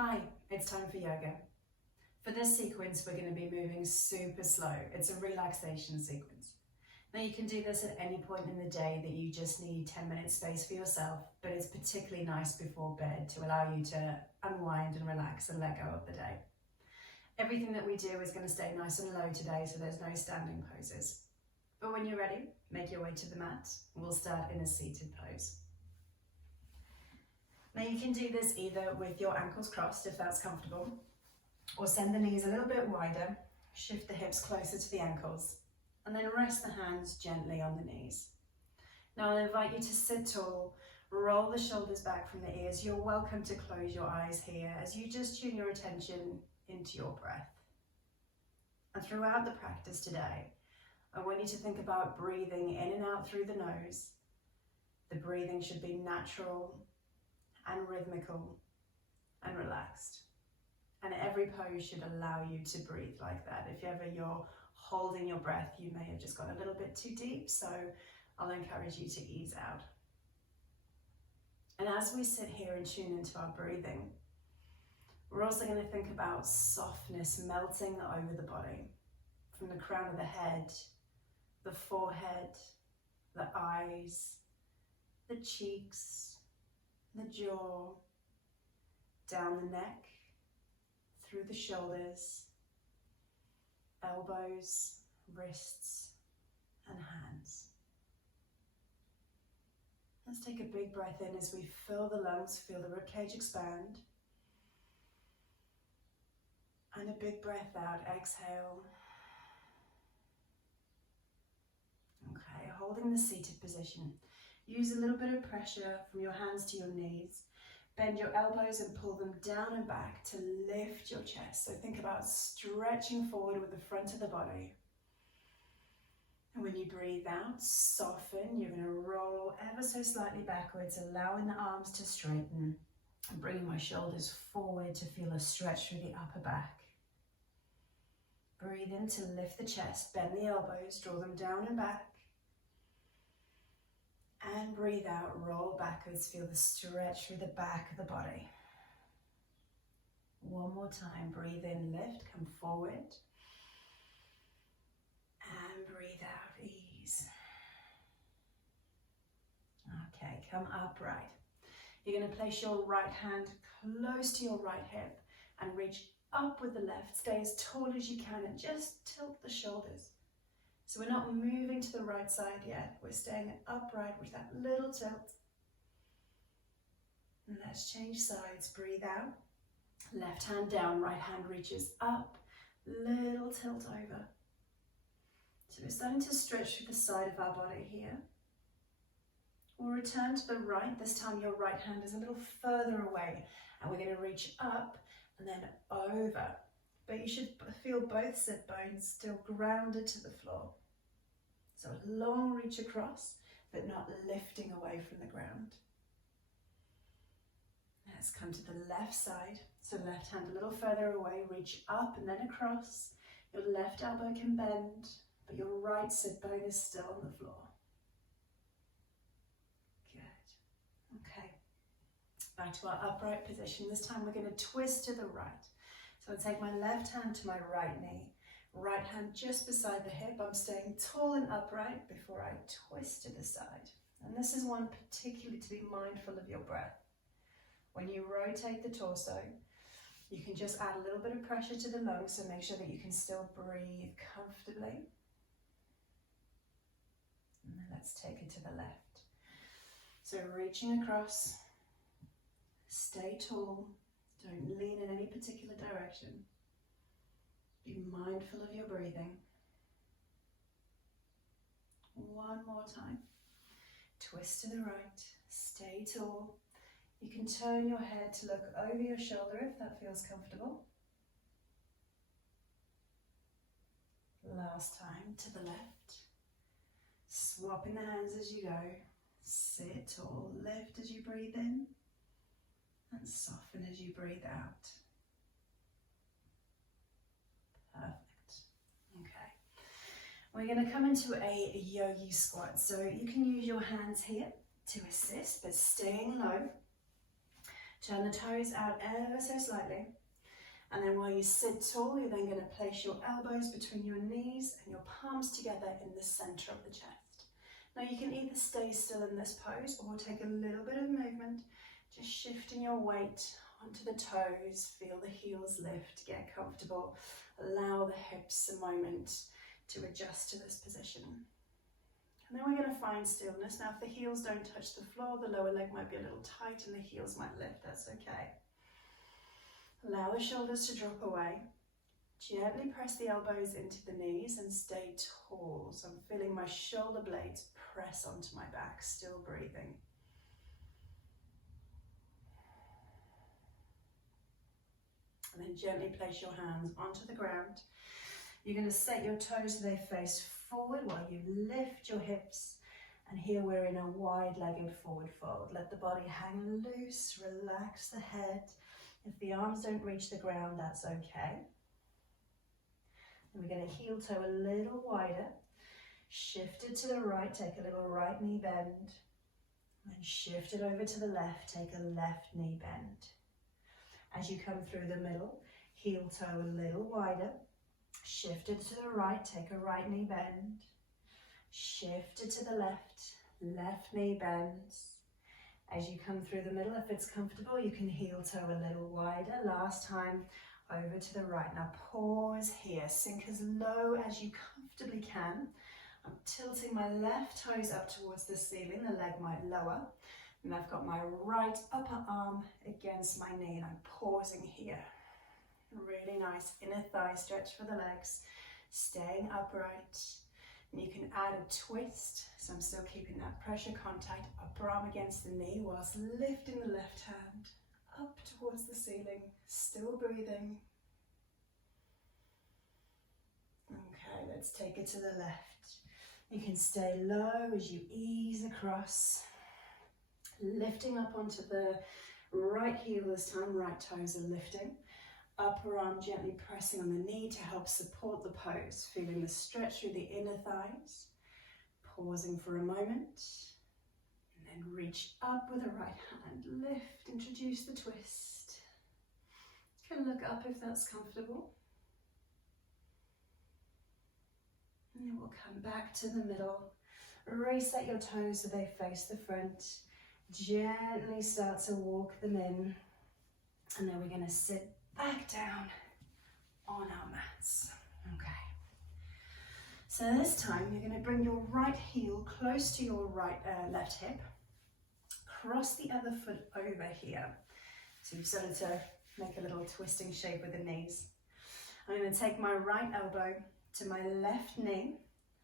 Hi, it's time for yoga. For this sequence, we're going to be moving super slow. It's a relaxation sequence. Now you can do this at any point in the day that you just need 10 minutes space for yourself, but it's particularly nice before bed to allow you to unwind and relax and let go of the day. Everything that we do is going to stay nice and low today, so there's no standing poses. But when you're ready, make your way to the mat. We'll start in a seated pose. Now you can do this either with your ankles crossed if that's comfortable, or send the knees a little bit wider, shift the hips closer to the ankles, and then rest the hands gently on the knees. Now I'll invite you to sit tall, roll the shoulders back from the ears. You're welcome to close your eyes here as you just tune your attention into your breath. And throughout the practice today, I want you to think about breathing in and out through the nose. The breathing should be natural and rhythmical and relaxed. And every pose should allow you to breathe like that. If ever you're holding your breath, you may have just gone a little bit too deep, so I'll encourage you to ease out. And as we sit here and tune into our breathing, we're also going to think about softness melting over the body, from the crown of the head, the forehead, the eyes, the cheeks, the jaw, down the neck, through the shoulders, elbows, wrists, and hands. Let's take a big breath in as we fill the lungs, feel the ribcage expand. And a big breath out, exhale. Okay, holding the seated position. Use a little bit of pressure from your hands to your knees. Bend your elbows and pull them down and back to lift your chest. So think about stretching forward with the front of the body. And when you breathe out, soften. You're going to roll ever so slightly backwards, allowing the arms to straighten. And bringing my shoulders forward to feel a stretch through the upper back. Breathe in to lift the chest, bend the elbows, draw them down and back. And breathe out, roll backwards, feel the stretch through the back of the body. One more time, breathe in, lift, come forward. And breathe out, ease. Okay, come upright. You're going to place your right hand close to your right hip and reach up with the left. Stay as tall as you can and just tilt the shoulders. So we're not moving to the right side yet. We're staying upright with that little tilt. And let's change sides. Breathe out. Left hand down, right hand reaches up. Little tilt over. So we're starting to stretch through the side of our body here. We'll return to the right. This time your right hand is a little further away. And we're going to reach up and then over. But you should feel both sit bones still grounded to the floor. So a long reach across, but not lifting away from the ground. Let's come to the left side. So left hand a little further away, reach up and then across. Your left elbow can bend, but your right sit bone is still on the floor. Good. Okay. Back to our upright position. This time we're going to twist to the right. So I'll take my left hand to my right knee, right hand just beside the hip. I'm staying tall and upright before I twist to the side. And this is one particularly to be mindful of your breath. When you rotate the torso, you can just add a little bit of pressure to the lungs, so make sure that you can still breathe comfortably. And then let's take it to the left. So reaching across, stay tall. Don't lean in any particular direction. Be mindful of your breathing. One more time. Twist to the right. Stay tall. You can turn your head to look over your shoulder if that feels comfortable. Last time to the left. Swapping the hands as you go. Sit tall. Lift as you breathe in. And soften as you breathe out. Perfect. Okay. We're going to come into a Yogi Squat. So you can use your hands here to assist, but staying low. Turn the toes out ever so slightly. And then while you sit tall, you're then going to place your elbows between your knees and your palms together in the center of the chest. Now you can either stay still in this pose or take a little bit of movement, just shifting your weight onto the toes, feel the heels lift, get comfortable, allow the hips a moment to adjust to this position. And then we're going to find stillness. Now if the heels don't touch the floor, the lower leg might be a little tight and the heels might lift, that's okay. Allow the shoulders to drop away. Gently press the elbows into the knees and stay tall. So I'm feeling my shoulder blades press onto my back, still breathing. And then gently place your hands onto the ground. You're going to set your toes so they face forward while you lift your hips. And here we're in a wide-legged forward fold. Let the body hang loose, relax the head. If the arms don't reach the ground, that's okay. And we're going to heel toe a little wider. Shift it to the right, take a little right knee bend. And shift it over to the left, take a left knee bend. As you come through the middle, heel toe a little wider. Shift it to the right, take a right knee bend. Shift it to the left, left knee bends. As you come through the middle, if it's comfortable, you can heel toe a little wider. Last time, over to the right. Now pause here, sink as low as you comfortably can. I'm tilting my left toes up towards the ceiling, the leg might lower. And I've got my right upper arm against my knee and I'm pausing here. Really nice inner thigh stretch for the legs, staying upright. And you can add a twist, so I'm still keeping that pressure contact, upper arm against the knee whilst lifting the left hand up towards the ceiling, still breathing. Okay, let's take it to the left. You can stay low as you ease across, lifting up onto the right heel this time, right toes are lifting. Upper arm gently pressing on the knee to help support the pose, feeling the stretch through the inner thighs. Pausing for a moment, and then reach up with the right hand, lift, introduce the twist. You can look up if that's comfortable. And then we'll come back to the middle, reset your toes so they face the front. Gently start to walk them in, and then we're going to sit back down on our mats. Okay. So this time you're going to bring your right heel close to your left hip. Cross the other foot over here. So you've started to make a little twisting shape with the knees. I'm going to take my right elbow to my left knee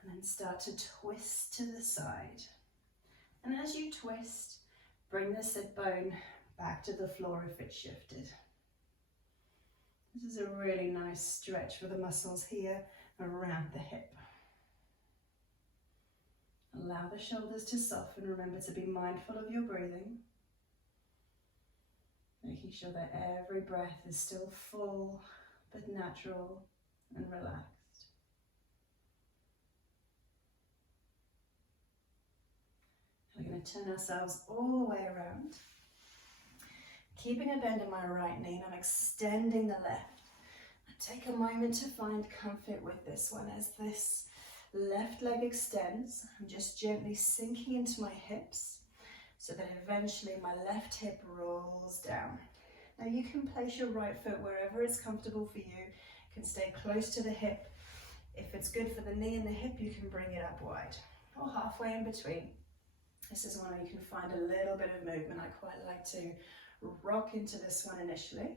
and then start to twist to the side. And as you twist, bring the sit bone back to the floor if it's shifted. This is a really nice stretch for the muscles here around the hip. Allow the shoulders to soften. Remember to be mindful of your breathing. Making sure that every breath is still full, but natural and relaxed. We're going to turn ourselves all the way around. Keeping a bend in my right knee, and I'm extending the left. Take a moment to find comfort with this one. As this left leg extends, I'm just gently sinking into my hips so that eventually my left hip rolls down. Now you can place your right foot wherever it's comfortable for you. You can stay close to the hip. If it's good for the knee and the hip, you can bring it up wide or halfway in between. This is one where you can find a little bit of movement. I quite like to rock into this one initially,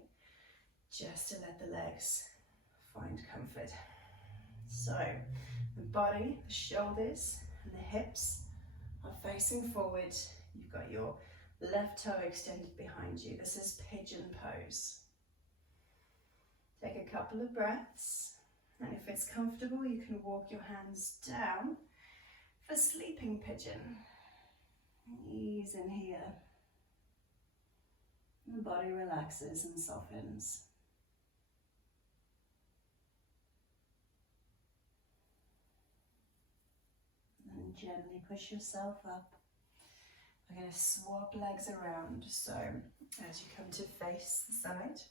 just to let the legs find comfort. So the body, the shoulders and the hips are facing forward. You've got your left toe extended behind you. This is Pigeon Pose. Take a couple of breaths, and if it's comfortable, you can walk your hands down for Sleeping Pigeon. Ease in here. The body relaxes and softens. And gently push yourself up We're going to swap legs around. So as you come to face the side,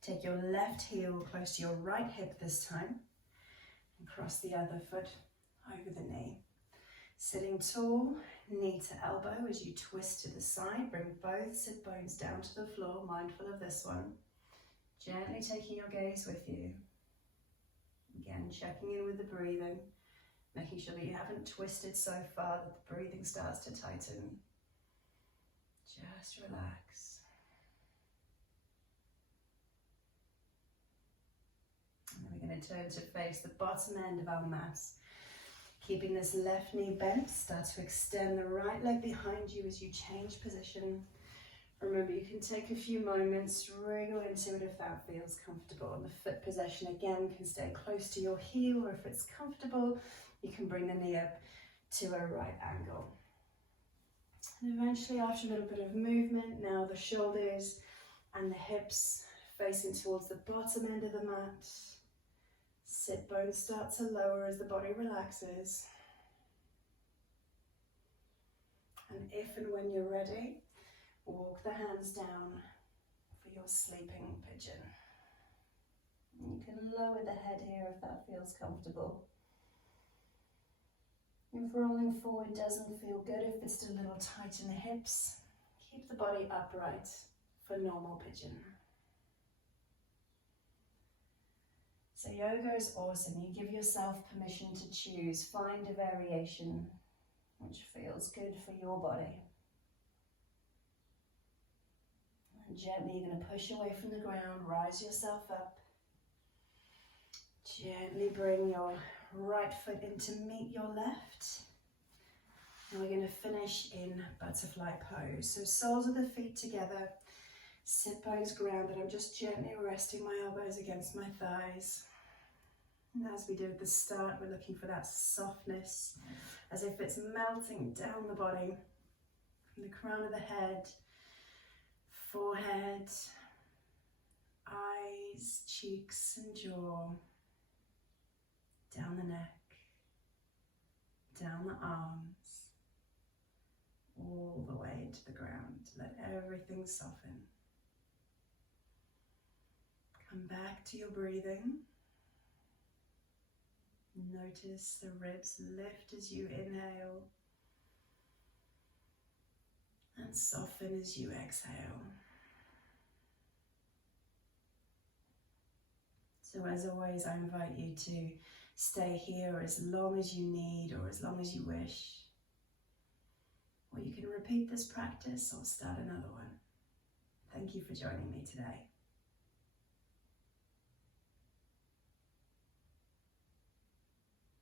take your left heel close to your right hip this time and cross the other foot over the knee. Sitting tall, knee to elbow as you twist to the side. Bring both sit bones down to the floor, mindful of this one. Gently taking your gaze with you. Again, checking in with the breathing, making sure that you haven't twisted so far that the breathing starts to tighten. Just relax. And then we're going to turn to face the bottom end of our mat. Keeping this left knee bent, start to extend the right leg behind you as you change position. Remember, you can take a few moments, wriggle into it if that feels comfortable. And the foot position again can stay close to your heel, or if it's comfortable, you can bring the knee up to a right angle. And eventually, after a little bit of movement, now the shoulders and the hips facing towards the bottom end of the mat. Sit bones start to lower as the body relaxes. And if and when you're ready, walk the hands down for your sleeping pigeon. You can lower the head here if that feels comfortable. If rolling forward doesn't feel good, if it's still a little tight in the hips, keep the body upright for normal pigeon. So yoga is awesome. You give yourself permission to choose. Find a variation which feels good for your body. And gently you're going to push away from the ground, rise yourself up. Gently bring your right foot in to meet your left. And we're going to finish in butterfly pose. So soles of the feet together, sit bones grounded. I'm just gently resting my elbows against my thighs. And as we did at the start, we're looking for that softness, as if it's melting down the body, from the crown of the head, forehead, eyes, cheeks and jaw, down the neck, down the arms, all the way into the ground. Let everything soften. Come back to your breathing. Notice the ribs lift as you inhale and soften as you exhale. So as always, I invite you to stay here as long as you need or as long as you wish. Or you can repeat this practice or start another one. Thank you for joining me today.